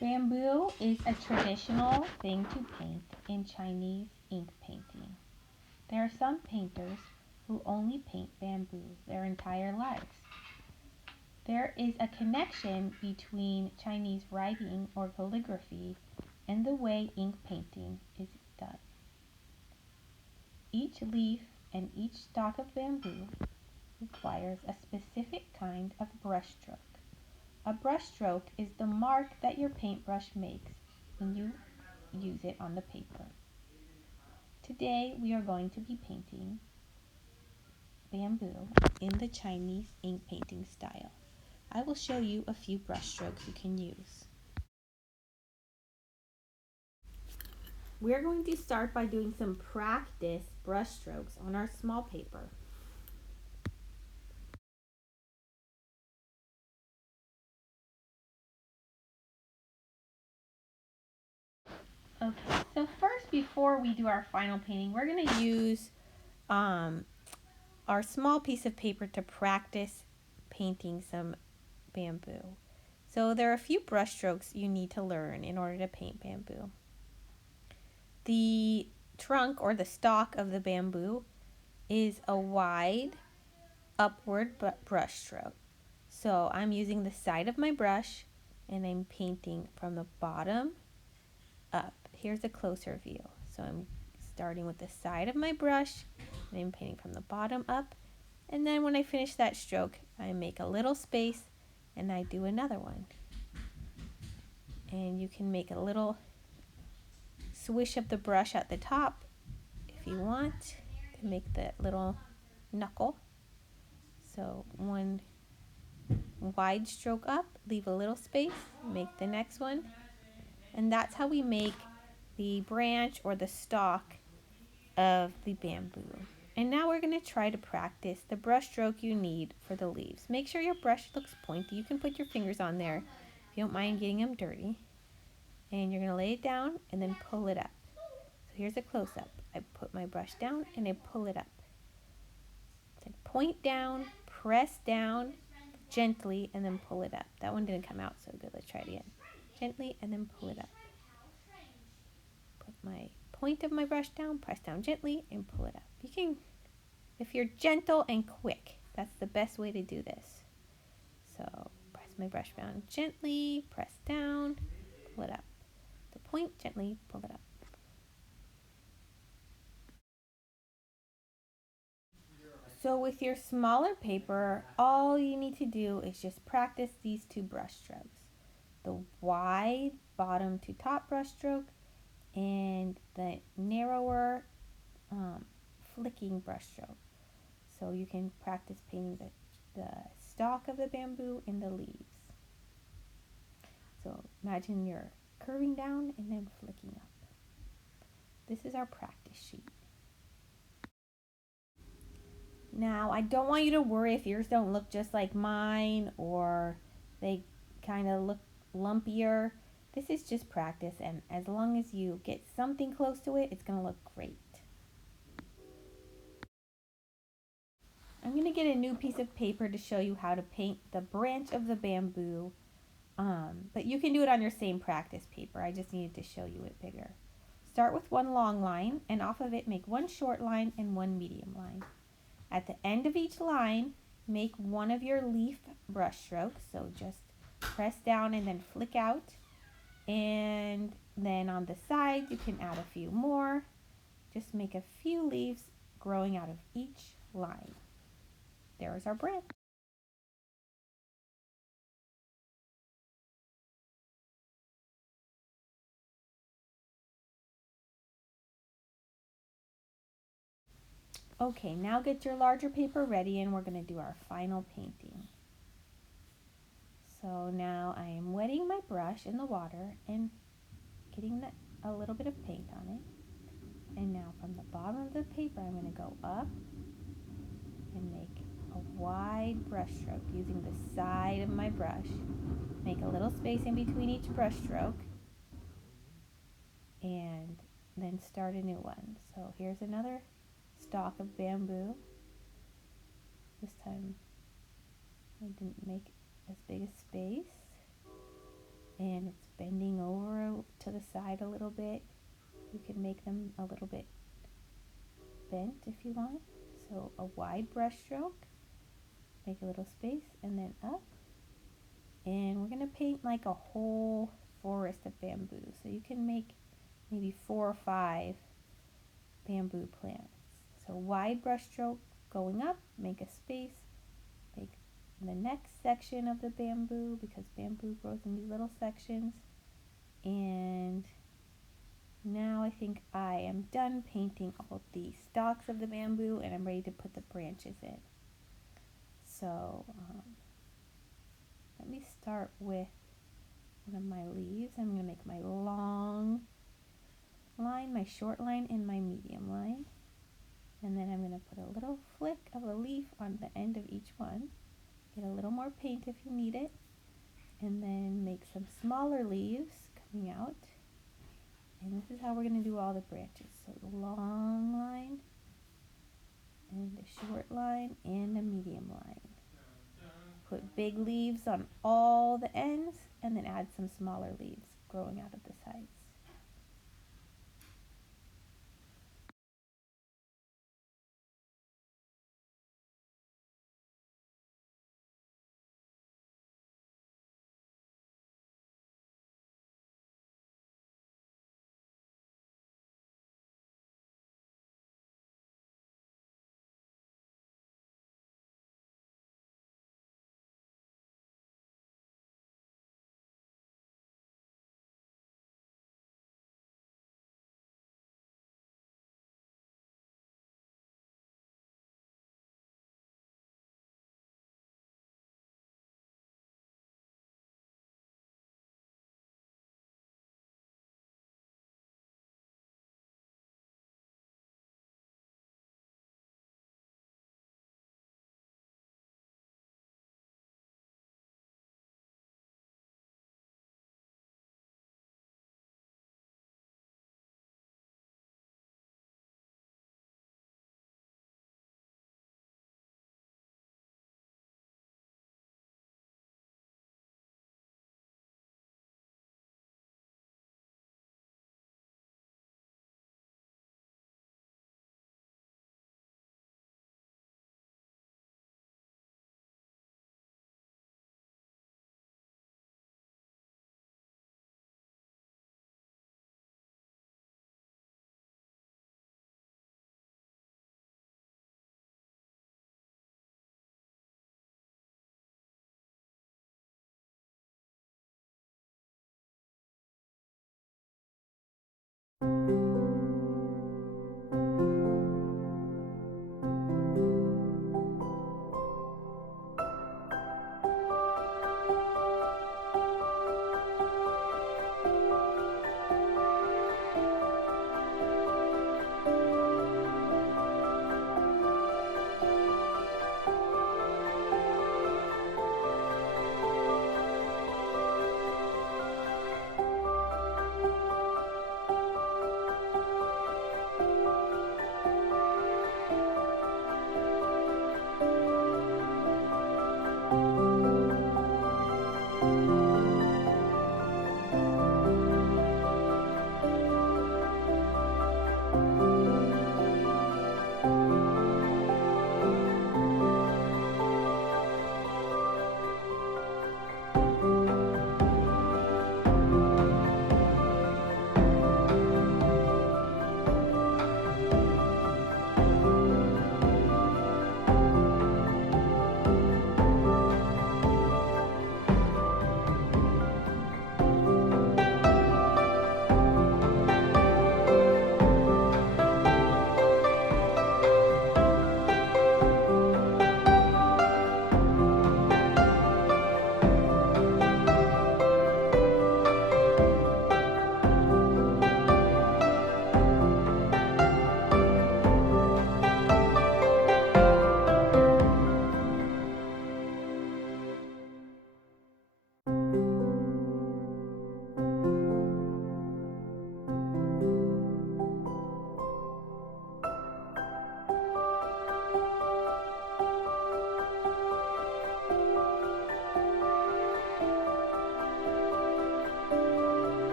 Bamboo is a traditional thing to paint in Chinese ink painting. There are some painters who only paint bamboo their entire lives. There is a connection between Chinese writing or calligraphy and the way ink painting is done. Each leaf and each stalk of bamboo requires a specific kind of brushstroke. A brushstroke is the mark that your paintbrush makes when you use it on the paper. Today we are going to be painting bamboo in the Chinese ink painting style. I will show you a few brushstrokes you can use. We're going to start by doing some practice brushstrokes on our small paper. Okay, so first, before we do our final painting, we're going to use our small piece of paper to practice painting some bamboo. So there are a few brushstrokes you need to learn in order to paint bamboo. The trunk or the stalk of the bamboo is a wide upward brushstroke. So I'm using the side of my brush and I'm painting from the bottom up. Here's a closer view. So I'm starting with the side of my brush and I'm painting from the bottom up. And then when I finish that stroke, I make a little space and I do another one. And you can make a little swish of the brush at the top if you want to make the little knuckle. So one wide stroke up, leave a little space, make the next one. And that's how we make the branch or the stalk of the bamboo. And now we're going to try to practice the brush stroke you need for the leaves. Make sure your brush looks pointy. You can put your fingers on there if you don't mind getting them dirty. And you're going to lay it down and then pull it up. So here's a close-up. I put my brush down and I pull it up. It's like point down, press down gently, and then pull it up. That one didn't come out so good. Let's try it again. Gently and then pull it up. Put my point of my brush down, press down gently, and pull it up. You can, if you're gentle and quick, that's the best way to do this. So press my brush down gently, press down, pull it up. The point, gently, pull it up. So with your smaller paper, all you need to do is just practice these two brush strokes. The wide bottom to top brush stroke and the narrower flicking brush stroke. So you can practice painting the stalk of the bamboo and the leaves. So imagine you're curving down and then flicking up. This is our practice sheet. Now, I don't want you to worry if yours don't look just like mine or they kind of look lumpier. This is just practice, and as long as you get something close to it, it's going to look great. I'm going to get a new piece of paper to show you how to paint the branch of the bamboo, but you can do it on your same practice paper. I just needed to show you it bigger. Start with one long line, and off of it make one short line and one medium line. At the end of each line, make one of your leaf brush strokes. So just press down and then flick out. And then on the side, you can add a few more. Just make a few leaves growing out of each line. There is our branch. Okay, now get your larger paper ready and we're going to do our final painting. So now I am wetting my brush in the water and getting a little bit of paint on it. And now from the bottom of the paper, I'm going to go up and make a wide brush stroke using the side of my brush. Make a little space in between each brush stroke and then start a new one. So here's another stalk of bamboo. This time I didn't make as big a space and it's bending over to the side a little bit. You can make them a little bit bent if you want. So a wide brush stroke, make a little space, and then up. And we're going to paint like a whole forest of bamboo. So you can make maybe 4 or 5 bamboo plants. So wide brush stroke going up, make a space, make the next section of the bamboo, because bamboo grows in these little sections. And now I think I am done painting all the stalks of the bamboo, and I'm ready to put the branches in. So let me start with one of my leaves. I'm going to make my long line, my short line, and my medium line. And then I'm going to put a little flick of a leaf on the end of each one. Get a little more paint if you need it. And then make some smaller leaves coming out. And this is how we're going to do all the branches. So the long line, and the short line, and the medium line. Put big leaves on all the ends, and then add some smaller leaves growing out of the sides.